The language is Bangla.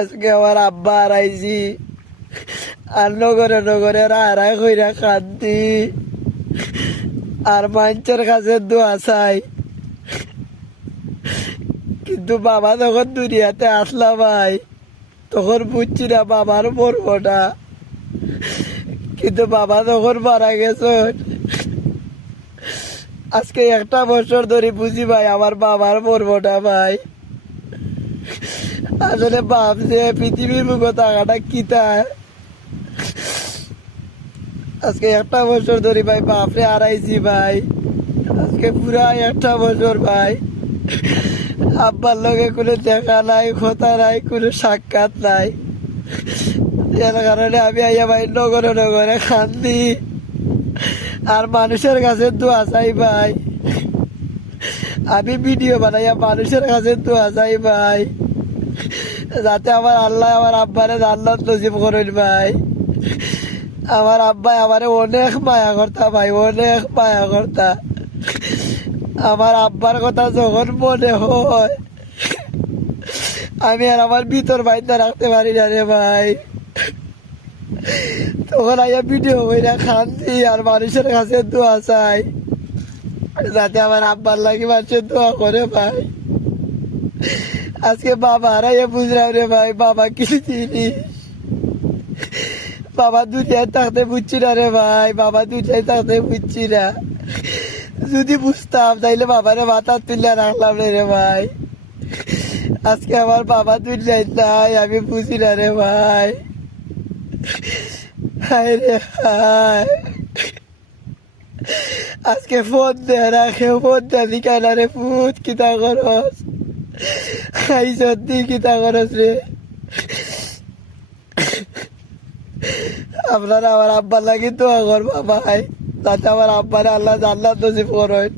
আজকে আমার আব্বা হারাইছি, আর নগরে নগরে রায় কইরা কান্দি, আর মানুষের কাছে দোয়া চাই। কিন্তু বাবা যখন দুনিয়াতে আসলা ভাই, তখন বুঝছি না বাবার মরবটা। কিন্তু বাবা যখন মারা গেছেন, আজকে একটা বছর ধরে বুঝি ভাই আমার বাবার মরবটা ভাই। আসলে বাপ যে পৃথিবীর মুখে টাকাটা কিতা, আজকে একটা বছর ধরে ভাই বাপরে হারাইছি ভাই। আজকে পুরা একটা বছর ভাই আব্বার লগে কোনো দেখা নাই, কথা নাই, কোনো সাক্ষাৎ নাই। এর কারণে আমি আইয়া ভাই নগরে নগরে কান্দি, আর মানুষের কাছে দোয়া চাই ভাই। আমি ভিডিও বানাইয়া মানুষের কাছে দোয়া চাই ভাই, যাতে আমার আল্লাহ আমার আব্বারে জান্নাত নসিব করেন ভাই। আমার আব্বাই আমারে অনেক মায়া করতা ভাই, অনেক মায়া করতা। আমার আব্বার কথা যখন মনে হয়, আমি আর আমার ভিতর বাইন্দা রাখতে পারি না রে ভাই। তখন আইয়া ভিডিও কইরা কান্দি, আর মানুষের কাছে দোয়া চাই, যাতে আমার আব্বার লাগে মানুষের দোয়া করে ভাই। আজকে বাবা হারাইয়া বুঝলাম রে ভাই, বাবা কি জিনিস। বাবা দুনিয়ায় থাকতে বুঝছি না রে ভাই, বাবা দুনিয়ায় থাকতে বুঝছি না। যদি বুঝতাম তাইলে বাবারে মাথা তুলে রাখলাম রে ভাই। আজকে আমার বাবা দুনিয়ায় নাই, আমি বুঝি না রে ভাই। হায় রে হায়, আজকে ফোন দে রাখে, ফোন দে দিকাই না রে পুত, কিতা করস খাই সত্যি, কিতা করস রে। আপনারা আমার আব্বার লাগি দোয়া করবা ভাই, যাতে আমার আব্বারে আল্লাহ জান্নাত নসিব করেন।